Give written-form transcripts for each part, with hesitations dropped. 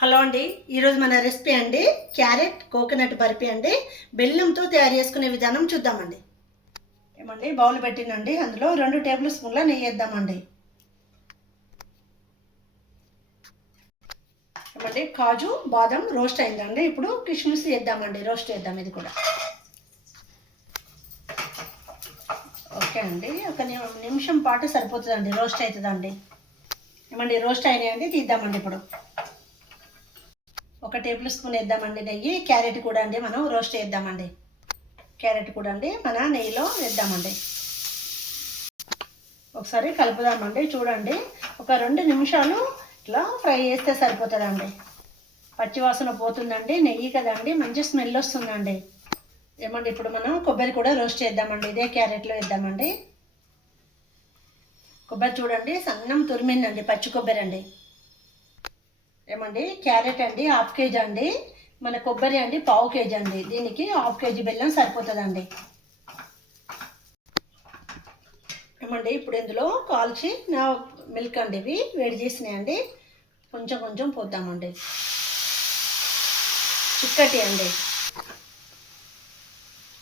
Hello అండి, ఈరోజు మన రెసిపీ అండి క్యారెట్ కోకోనట్ బర్ఫీ అండి. బెల్లంతో తయారు చేసుకునే విధానం చూద్దామండి. ఏమండి, బౌల్ పెట్టినండి, అందులో 2 టేబుల్ స్పూన్ల నెయ్యి వేద్దామండి. ఏమండి, కాజు బాదం రోస్ట్ అయిందండి. ఇప్పుడు కిస్మిస్ వేద్దామండి, రోస్ట్ చేద్దాం ఇది కూడా. ఓకే అండి, ఒక నిమిషం పాటు సరిపోతుందండి, రోస్ట్ అవుతుందండి. ఏమండి, రోస్ట్ అయినాయండి, తీద్దామండి. ఇప్పుడు 1 టేబుల్ స్పూన్ వేద్దామండి నెయ్యి. క్యారెట్ కూడా అండి మనం రోస్ట్ చేద్దామండి. క్యారెట్ కూడా అండి మన నెయ్యిలో వేద్దామండి. ఒకసారి కలుపుదామండి. చూడండి, ఒక 2 నిమిషాలు ఇట్లా ఫ్రై చేస్తే సరిపోతుందండి. పచ్చివాసన పోతుందండి, నెయ్యి కదండి, మంచి స్మెల్ వస్తుందండి. ఏమండి, ఇప్పుడు మనం కొబ్బరి కూడా రోస్ట్ చేద్దామండి. ఇదే క్యారెట్లో వేద్దామండి. కొబ్బరి చూడండి, సన్నం తురిమిందండి, పచ్చి కొబ్బరి అండి. ఏమండి, క్యారెట్ అండి 1/2 కేజీ అండి, మన కొబ్బరి అండి 1/4 కేజీ అండి. దీనికి 1/2 కేజీ బెల్లం సరిపోతుందండి. ఏమండి, ఇప్పుడు ఇందులో కాల్చిన మిల్క్ అండి, ఇవి వేడి చేసినాయండి. కొంచెం కొంచెం పోద్దామండి. చిక్కటి అండి.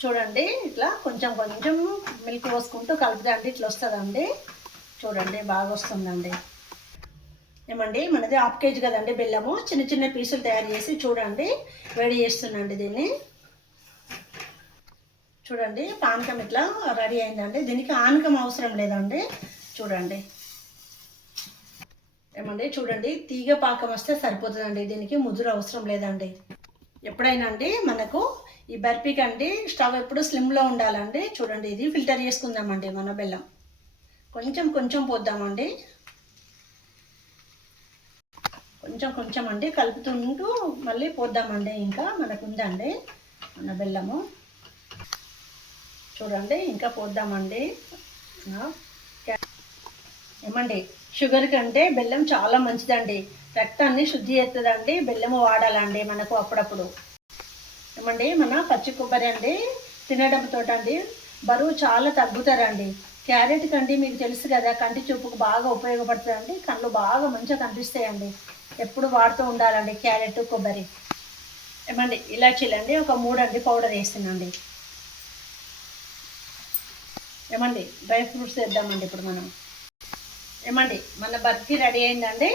చూడండి, ఇట్లా కొంచెం కొంచెం మిల్క్ పోసుకుంటూ కలిపితే అండి ఇట్లా వస్తుందండి. చూడండి, బాగా వస్తుందండి. ఏమండి, మనది 1/2 కేజీ కదండి బెల్లము. చిన్న చిన్న పీసులు తయారు చేసి చూడండి, వేడి చేస్తున్నాండి దీన్ని. చూడండి, పానకం ఇట్లా రెడీ అయిందండి. దీనికి ఆనకం అవసరం లేదండి. చూడండి. ఏమండి, చూడండి, తీగ పాకం వస్తే సరిపోతుందండి. దీనికి ముదురు అవసరం లేదండి. ఎప్పుడైనా అండి మనకు ఈ బర్ఫీకి అండి స్టవ్ ఎప్పుడు స్లిమ్లో ఉండాలండి. చూడండి, ఇది ఫిల్టర్ చేసుకుందామండి మన బెల్లం. కొంచెం కొంచెం పోద్దామండి. కొంచెం కొంచెం అండి కలుపుతుంటూ మళ్ళీ పోద్దామండి. ఇంకా మనకు ఉందండి మన బెల్లము. చూడండి, ఇంకా పోద్దామండి. ఏమండి, షుగర్ కంటే బెల్లం చాలా మంచిదండి. రక్తాన్ని శుద్ధి చేస్తుందండి. బెల్లము వాడాలండి మనకు అప్పుడప్పుడు. ఏమండి, మన పచ్చి కొబ్బరి అండి తినడంతో అండి బరువు చాలా తగ్గుతారండి. క్యారెట్ కండి మీకు తెలుసు కదా, కంటి చూపుకు బాగా ఉపయోగపడుతుందండి. కళ్ళు బాగా మంచిగా కనిపిస్తాయండి. ఎప్పుడు వాడుతూ ఉండాలండి క్యారెట్ కొబ్బరి. ఏమండి, ఇలాచీలండి ఒక 3 అండి పౌడర్ వేస్తున్నాండి. ఏమండి, డ్రై ఫ్రూట్స్ వేద్దామండి ఇప్పుడు మనం. ఏమండి, మన బర్ఫీ రెడీ అయిందండి.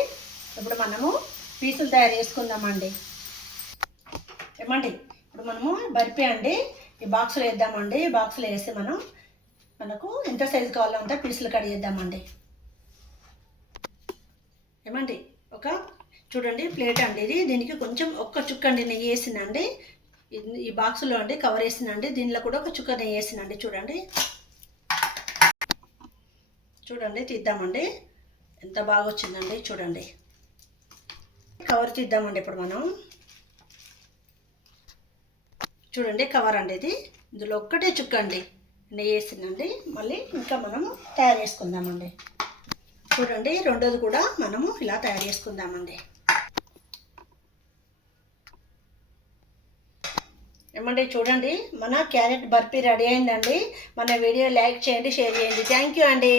ఇప్పుడు మనము పీసులు తయారు చేసుకుందామండి. ఏమండి, ఇప్పుడు మనము బర్ఫీ అండి ఈ బాక్స్లో వేద్దామండి. బాక్స్లో వేసి మనకు ఎంత సైజు కావాలో అంత పీసులు కట్ చేద్దామండి. ఏమండి, ఒక చూడండి ప్లేట్ అండి ఇది. దీనికి కొంచెం ఒక్క చుక్క అండి నెయ్యి వేసినండి. ఈ బాక్స్లో అండి కవర్ వేసినండి. దీనిలో కూడా ఒక చుక్క నెయ్యి వేసినండి. చూడండి. చూడండి, తీద్దామండి. ఎంత బాగా వచ్చిందండి. చూడండి, కవర్ తీద్దామండి ఇప్పుడు మనం. చూడండి, కవర్ అండి ఇది. ఇందులో ఒక్కటే చుక్క అండి నెయ్యి వేసిందండి. మళ్ళీ ఇంకా మనము తయారు చేసుకుందామండి. చూడండి, రెండోది కూడా మనము ఇలా తయారు చేసుకుందామండి. ఏమండి, చూడండి, మన క్యారెట్ బర్ఫీ రెడీ అయిందండి. మన వీడియో లైక్ చేయండి, షేర్ చేయండి. థ్యాంక్ యూ అండి.